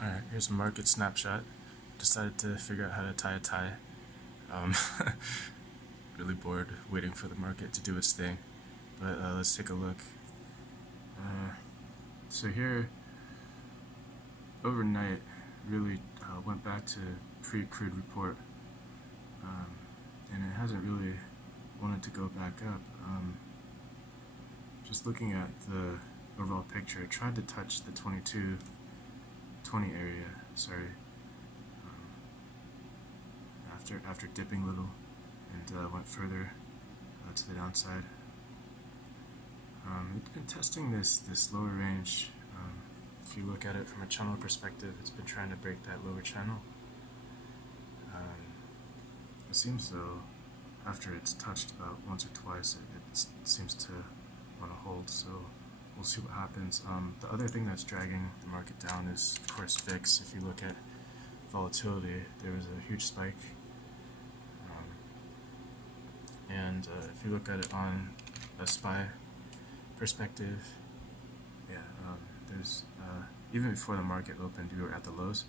Alright, here's a market snapshot. Decided to figure out how to tie a tie. Um, really bored waiting for the market to do its thing. But let's take a look. So here, overnight, really went back to pre-crude report. And it hasn't really wanted to go back up. Just looking at the overall picture, it tried to touch the 2220 area, sorry, after dipping a little, and went further to the downside. It's been testing this lower range. If you look at it from a channel perspective, it's been trying to break that lower channel. It seems though, after it's touched about once or twice, it seems to want to hold, so we'll see what happens. The other thing that's dragging the market down is, of course, VIX. If you look at volatility, there was a huge spike. And if you look at it on a SPY perspective, yeah, there's even before the market opened, we were at the lows,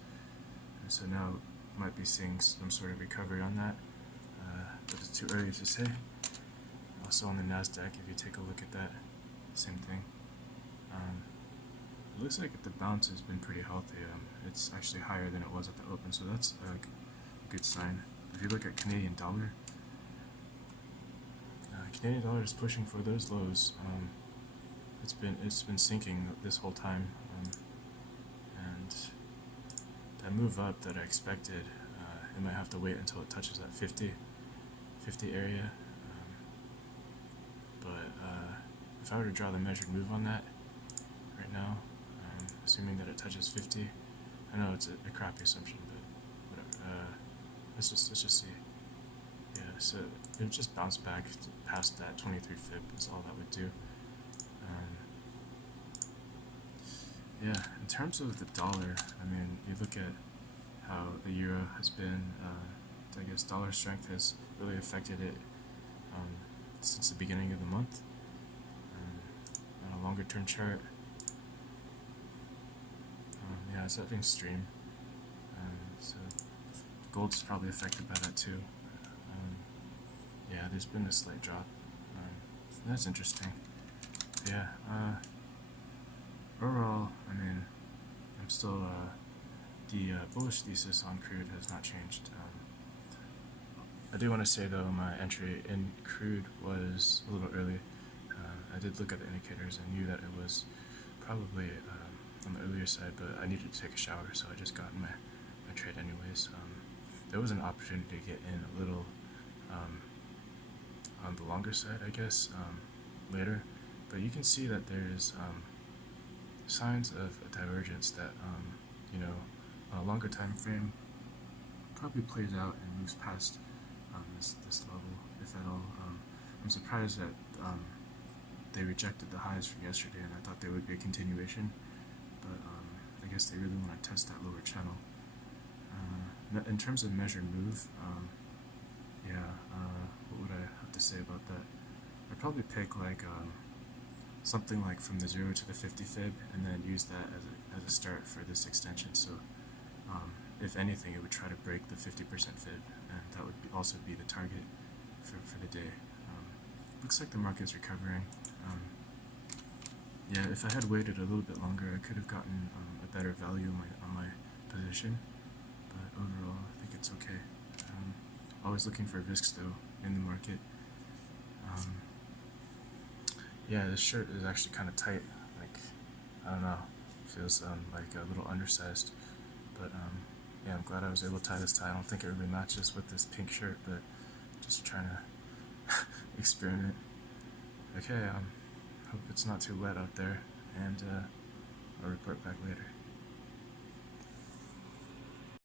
and so now might be seeing some sort of recovery on that, but it's too early to say. Also on the Nasdaq, if you take a look at that, same thing. It looks like the bounce has been pretty healthy. It's actually higher than it was at the open, so that's a good sign. If you look at Canadian dollar, Canadian dollar is pushing for those lows. It's been sinking this whole time, and that move up that I expected, it might have to wait until it touches that 50 area. But if I were to draw the measured move on that right now, assuming that it touches 50, I know it's a crappy assumption, but whatever. Let's just see. Yeah, so it would just bounce back past that 23 fib is all that would do. Yeah, in terms of the dollar, I mean, you look at how the euro has been, I guess dollar strength has really affected it since the beginning of the month. On a longer term chart, yeah, it's at extreme. So gold's probably affected by that too. Yeah, there's been a slight drop. That's interesting. Yeah, overall, I mean, I'm still, the bullish thesis on crude has not changed. I do want to say though, my entry in crude was a little early. I did look at the indicators and knew that it was probably on the earlier side, but I needed to take a shower, so I just got my trade anyways. There was an opportunity to get in a little on the longer side, I guess, later, but you can see that there's signs of a divergence that, you know, on a longer time frame probably plays out and moves past this level, if at all. I'm surprised that they rejected the highs from yesterday, and I thought there would be a continuation, but I guess they really want to test that lower channel. In terms of measured move, yeah, what would I have to say about that? I'd probably pick like something like from the 0 to the 50 fib, and then use that as a start for this extension. So if anything, it would try to break the 50% fib, and that would also be the target for the day. Looks like the market's recovering. Yeah, if I had waited a little bit longer, I could have gotten a better value on my position, but overall, I think it's okay. Always looking for risks though in the market. Yeah, this shirt is actually kind of tight. Like, I don't know, feels like a little undersized. But yeah, I'm glad I was able to tie this tie. I don't think it really matches with this pink shirt, but just trying to experiment. Okay, hope it's not too wet out there, and I'll report back later.